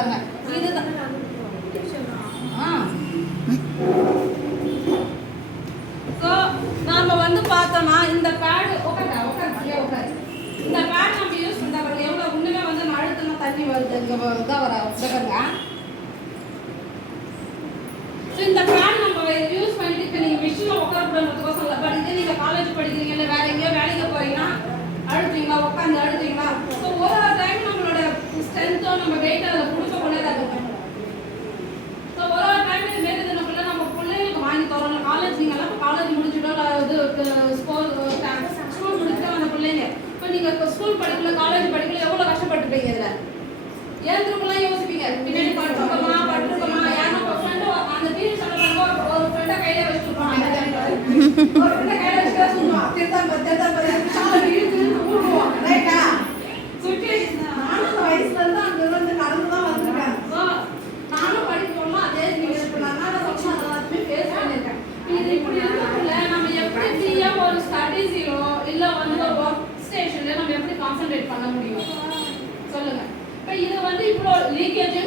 பாருங்க. இதுதான் ஸோ நாம வந்து பார்த்தோம்னா இந்த பேடு உட்காரு இந்த பேட் நம்ம யூஸ் பண்ணா பாருங்க எவ்வளோ ஒன்றுமே வந்து அழுத்தினா தண்ணி வருது இங்கே இதாக வர உதவுங்க. ஸோ இந்த பேட் நம்ம யூஸ் பண்ணிட்டு இப்போ நீங்கள் மிஷினில் உட்காரக்கூடாதுக்கோசம் இல்லை. பட் இதே நீங்கள் காலேஜ் படிக்கிறீங்க இல்லை வேற எங்கேயோ வேலைக்கு போறீங்கன்னா அழுத்துவீங்களா உட்காந்து அழுத்துவீங்களா. ஸோ ஒரு டைம் நம்மளோட ஸ்ட்ரென்த்தோ நம்ம வெயிட் அதில் கொடுக்கக்கூடாது இருக்கும். ஸோ ஒரு டைம் நேற்று நம்மள நம்ம பிள்ளைங்களுக்கு வாங்கி தரோம். காலேஜ் நீங்கள்லாம் இப்போ காலேஜ் முடிச்சுட்டோம் இது ஸ்கூல் முடிச்சுட்டோம் அந்த பிள்ளைங்க. இப்போ நீங்கள் ஸ்கூல் படிக்கல காலேஜ் படிக்கல எவ்வளோ கஷ்டப்பட்டுப்பீங்க. இதில் ஏந்திரமெல்லாம் யோசிப்பீங்க பின்னாடி பட்டுருக்கோமா யாரும் ஃப்ரெண்டு அந்த டிவி சொல்லுவாங்க ஒரு ஃப்ரெண்டை கையில வச்சுருப்போம் ஒரு ஃப்ரெண்டை கையில வச்சுட்டா சொல்லுவான் திருத்தம் ஊடுவோம் ரைட்டா சுற்றி. நானும் அந்த வயசுல இருந்து அங்கே இருந்து நடந்து தான் வந்திருக்கேன். ஸோ நானும் படிக்கணும்னா அதே நீங்கள் இப்போ நான் சொன்னா எல்லாத்தையுமே ஃபேஸ் பண்ணியிருக்கேன். இது இப்படி இருக்கக்குள்ள நம்ம எப்படி ஃப்ரீயாக ஒரு ஸ்டடீஸையோ இல்லை வந்து ஒரு ஒர்க் ஸ்டேஷன்ல நம்ம எப்படி கான்சென்ட்ரேட் பண்ண முடியும் சொல்லுங்க. இப்போ இது வந்து இப்போ லீக்கேஜ்